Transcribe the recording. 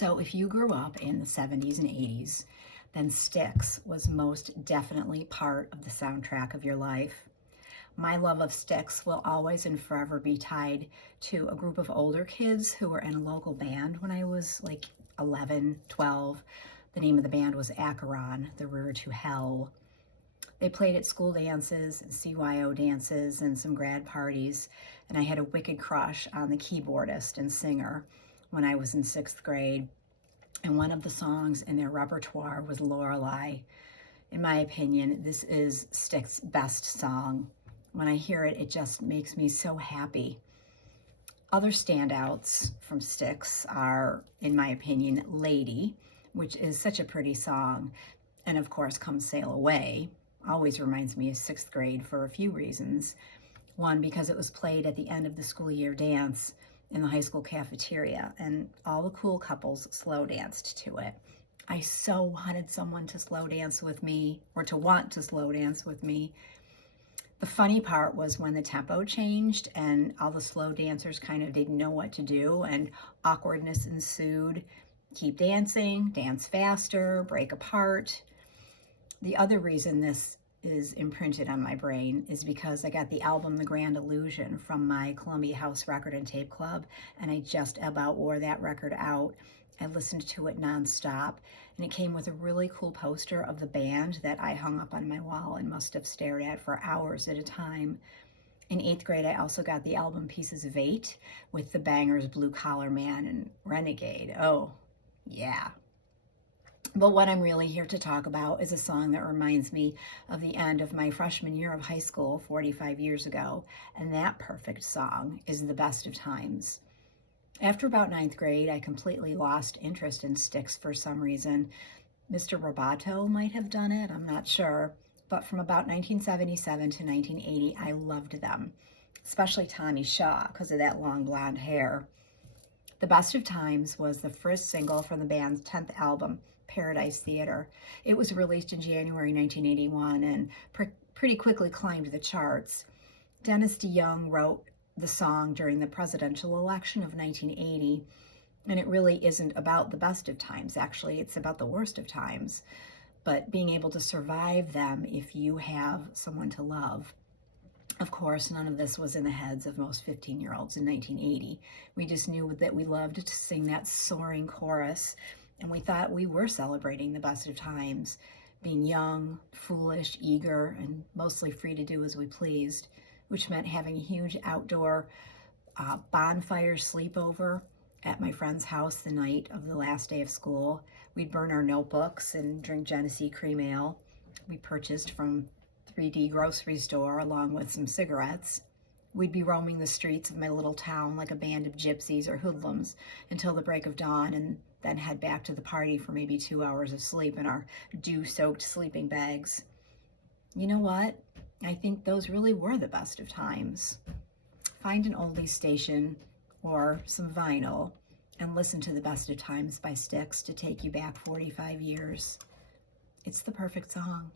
So if you grew up in the 70s and 80s, then Styx was most definitely part of the soundtrack of your life. My love of Styx will always and forever be tied to a group of older kids who were in a local band when I was like 11, 12. The name of the band was Acheron, the River to Hell. They played at school dances and CYO dances and some grad parties, and I had a wicked crush on the keyboardist and singer when I was in 6th grade. And one of the songs in their repertoire was Lorelei. In my opinion, this is Styx's best song. When I hear it, it just makes me so happy. Other standouts from Styx are, in my opinion, Lady, which is such a pretty song, and of course, Come Sail Away. Always reminds me of 6th grade for a few reasons. One, because it was played at the end of the school year dance in the high school cafeteria, and all the cool couples slow danced to it. I so wanted someone to slow dance with me, or to want to slow dance with me. The funny part was when the tempo changed and all the slow dancers kind of didn't know what to do and awkwardness ensued. Keep dancing, dance faster, break apart. The other reason this is imprinted on my brain is because I got the album The Grand Illusion from my Columbia House Record and Tape Club, and I just about wore that record out. I listened to it nonstop, and it came with a really cool poster of the band that I hung up on my wall and must have stared at for hours at a time. In 8th grade, I also got the album Pieces of Eight with the bangers Blue Collar Man and Renegade. Oh, yeah. But what I'm really here to talk about is a song that reminds me of the end of my freshman year of high school 45 years ago, and that perfect song is The Best of Times. After about 9th grade, I completely lost interest in Styx for some reason. Mr. Roboto might have done it, I'm not sure. But from about 1977 to 1980, I loved them, especially Tommy Shaw because of that long blonde hair. The Best of Times was the first single from the band's 10th album, Paradise Theater. It was released in January 1981 and pretty quickly climbed the charts. Dennis DeYoung wrote the song during the presidential election of 1980, and it really isn't about the best of times. Actually, it's about the worst of times, but being able to survive them if you have someone to love. Of course, none of this was in the heads of most 15-year-olds in 1980. We just knew that we loved to sing that soaring chorus, and we thought we were celebrating the best of times, being young, foolish, eager, and mostly free to do as we pleased, which meant having a huge outdoor bonfire sleepover at my friend's house the night of the last day of school. We'd burn our notebooks and drink Genesee cream ale we purchased from 3D grocery store along with some cigarettes. We'd be roaming the streets of my little town like a band of gypsies or hoodlums until the break of dawn, and then head back to the party for maybe 2 hours of sleep in our dew-soaked sleeping bags. You know what? I think those really were the best of times. Find an oldies station or some vinyl and listen to The Best of Times by Styx to take you back 45 years. It's the perfect song.